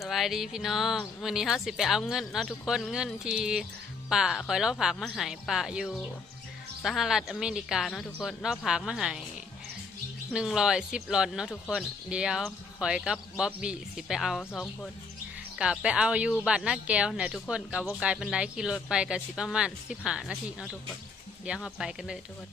สบายดีพี่น้องมื้อนี้เฮาสิไปเอาเงินเนาะทุกคนเงินที่ป้าคอยเราฝากมาให้ป้าอยู่สหรัฐอเมริกาเนาะทุกคนเราฝากมาให้110 ลอนเนาะทุกคนเดี๋ยวคอยกับบ๊อบบี้สิไปเอา2 คนกับไปเอาอยู่บ้านนาแก้วเนี่ยทุกคนกับวงกายเป็นไดขี่รถไปกับสิประมาณ15 นาทีเนาะทุกคนเดี๋ยวเราไปกันเลยทุกคน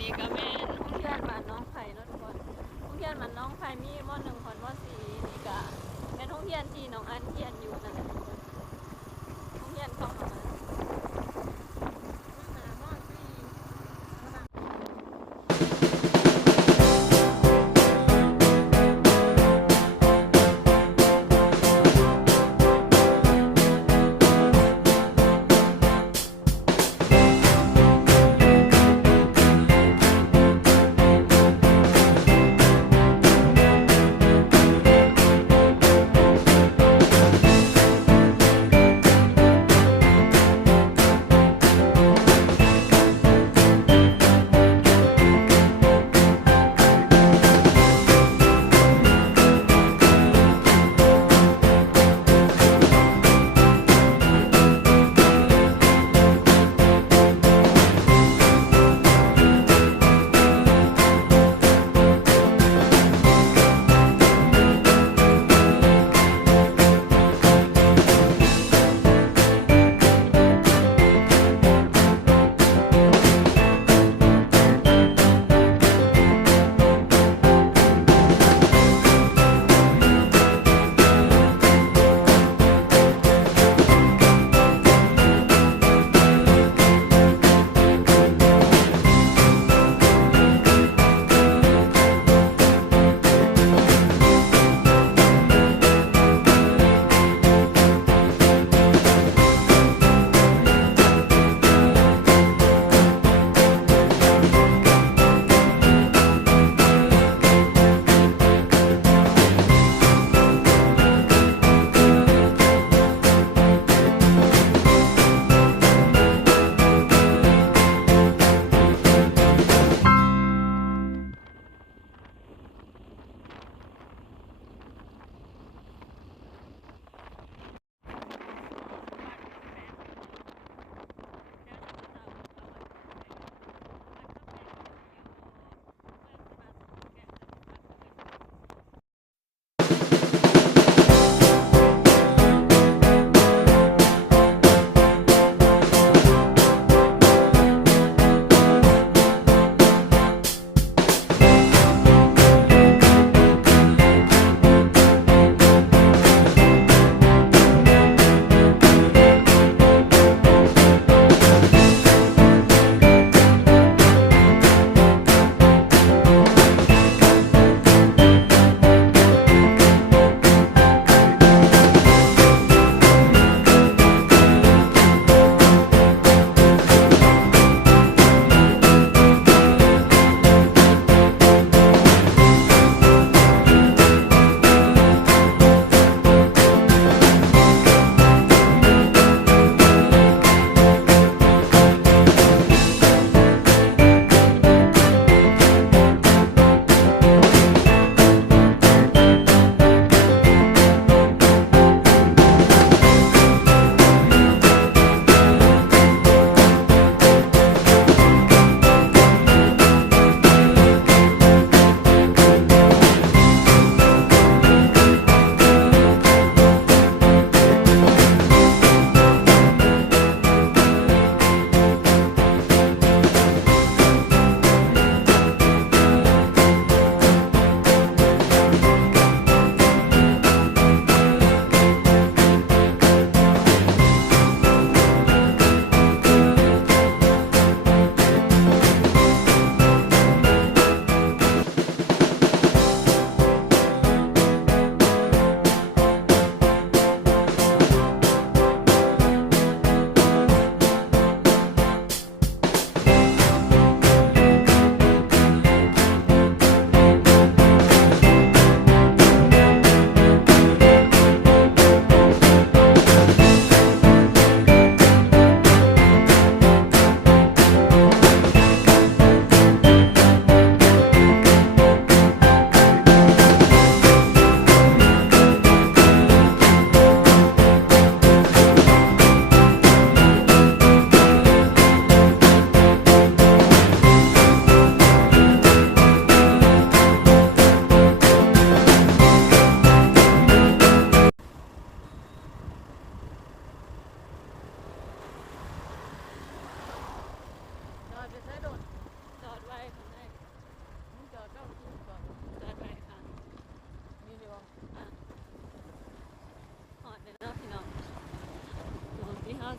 นี่ก็แม่นห้องเรียนบ้านน้องไผ่เนาะทุกคนห้องเรียนบ้านน้องไผ่มีม.1 ฮอดม.4นี่ก็แม่นห้องเรียนที่น้องอันเรียนอยู่นั่นแหละทุกคนห้องเรียนของน้องอัน นี่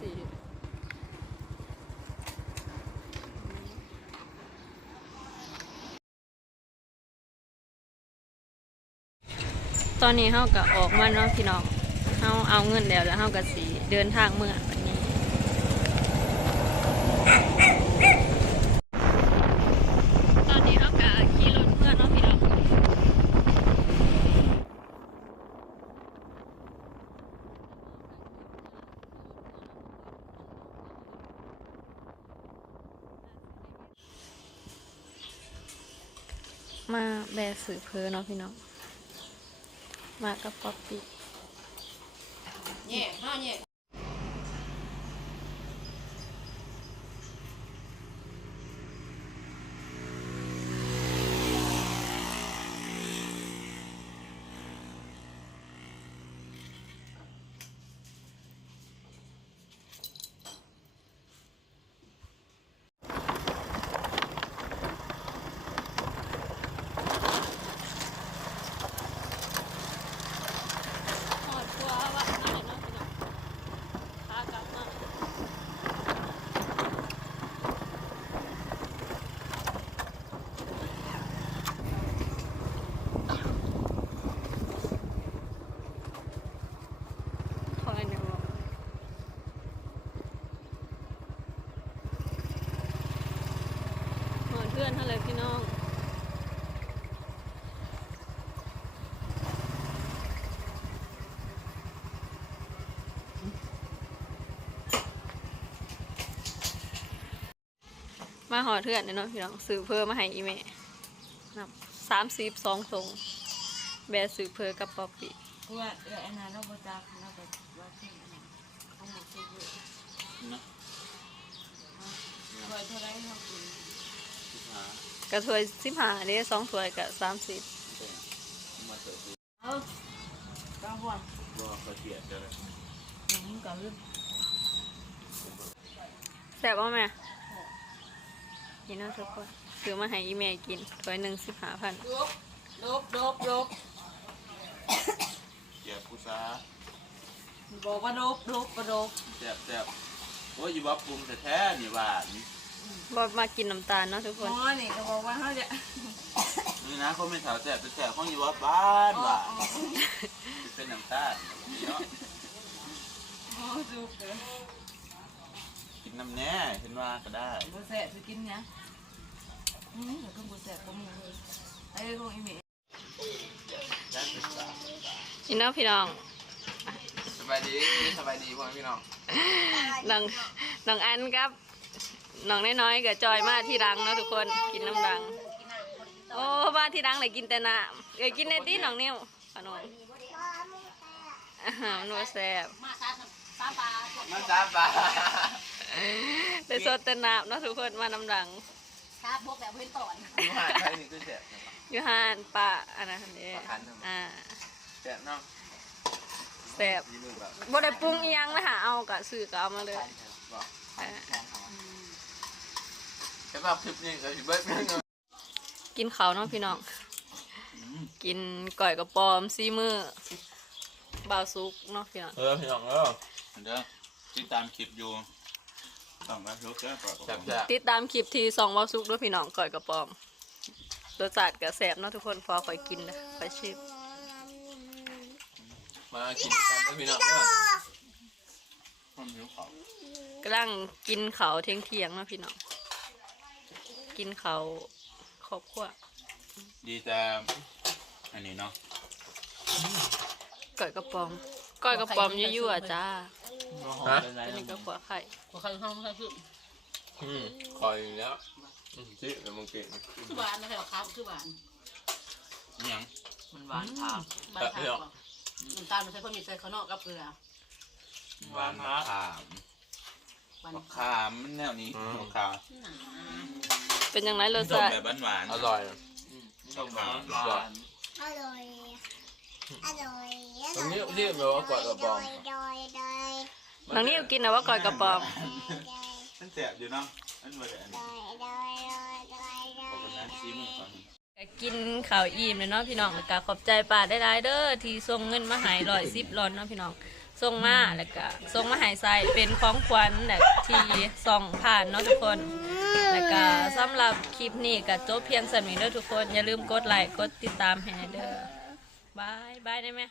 สีตอนนี้เฮาก็ออกมาเนาะพี่น้องเฮาเอาเงินแล้วเฮาก็สิเดินทางเมื่อวันนี้ตอนนี้เฮาก็ขี่รถเมื่อเนาะพี่น้องมาแบสื่อเพอเนาะพี่น้องมากับป๊อปปี้หอดตัวว่าหน่อยเนาะพี่น้องพากลับมาคอยหนึ่งหอดเพื่อนเท่าไรพี่น้องมาหอดเพื่อนเนาะพี่น้องซื้อเพิ่มมาให้อีเมนับ32ส่งแบร์ซื้อเพิ่มกับป๊อปปี้ ว่าอันนั้นเราบริจาคเราแบบว่าที่อันนั้นเขาหมดซื้อเยอะนะถ้วยเท่าไรเขากินกระถ้วย15เด้2ถ้วยกับ30เอาก้าวบ่อนก็เกลียดเลย อย่างนี้ก็ลืม แซ่บบ่แม่นี่เนาะทุกคนซื้อมาให้อีเมกินถ้วยหนึ่ง15,000ลบเกลียดผู้ซา บอกว่าลบแซ่บโอ้ยอยู่ว่าปรุงแท้ๆนี่ว่านี่ บ่มากินน้ำตาลเนาะทุกคน อ๋อนี่ก็บอกว่าเขาจะ นี่นะเขาไม่แถวแซ่บแต่แซ่บของอยู่ว่าบ้านว่าเป็นน้ำตาลเนาะ อ๋อจุกเลย กินน้ำแน่เห็นว่าก็ได้ บัวแสบจะกินเนี้ยเดี๋ยวก็บัวแสบก็มึงเลยไอ้ของอีเมย์ นี่เนาะพี่น้อง สบายดีพ่อพี่น้อง น้องอันครับน้องน้อยๆกับจอยมาที่รังเนาะทุกคนกินน้ำดังโอ้มาที่รังเลยกินแต่น้ำกินในที่น้องนิ้วขนมนัวแซ่บ มาซาปลา ได้สดแต่น้ำเนาะทุกคนมาน้ำดัง ครับพวกแบบเพื่อนต่อน อยู่ห่างใครนี่คือแซ่บ อยู่ห้านปะอันนั้นเด้แซ่บเนาะ แซ่บบ่ได้ปรุงอีหยังนะหาเอากะซื้อก็เอามาเลย แต่ว่าคลิปนี้ก็สิเบิดเงิน กินข้าวเนาะพี่น้องกินก่อยกระปอมซีมือบ่าวซุกเนาะพี่น้อง พี่น้องเด้อติดตามคลิปอยู่ต้องมาทุกเด้อแซ่บ ติดตามคลิปที่2บ่าวซุกด้วยพี่น้องก่อยกระปอมรสชาติก็แซ่บเนาะทุกคนพอค่อยกินนะค่อยชิม มากินกันด้วยพี่น้องเด้อคนหิวข้าว กำลังกินข้าวเที่ยงๆเนาะพี่น้องกินข้าวครอบครัว ดีแต่อันนี้เนาะ ก่อยกระปอมยั่วๆจ้าตัวนี้ก็ขัวไข่ ขอใครห้องใครคือ คอยแล้วจิ๊แล้วมึงเก่ง คือหวานนะใครบอกครับคือหวาน ยัง มันหวานทามหวานทามน้ำตาลมันใช้คนมีใส่ข้างนอกกับเกลือ หวานมะขามมะขามมันแนวนี้มะขาม เป็นยังไงรส ส้ม ชาติ แบบหวานอร่อยส้มแบบหวาน อร่อยอร่อย ตรงนี้ที่แบบว่ากอดกระป๋อง น้องนิ้วกินนะว่าก่อยกระปอม มันแสบอยู่เนาะมันบ่ได้อันนี้ขอบคุณนะซีมือก่อน ก็กินข้าวอิ่มเลยเนาะพี่น้องแล้วก็ขอบใจป้าได้หลายๆเด้อที่ส่งเงินมาให้110 ร้อนเนาะพี่น้อง ส่งมาแล้วก็ส่งมาให้ใส่เป็นของขวัญแบบที่ส่องผ่านเนาะทุกคนแล้วก็สำหรับคลิปนี้ก็จบเพียงสำนี้เด้อทุกคนอย่าลืมกดไลค์กดติดตามให้เด้อบายบายได้ไหม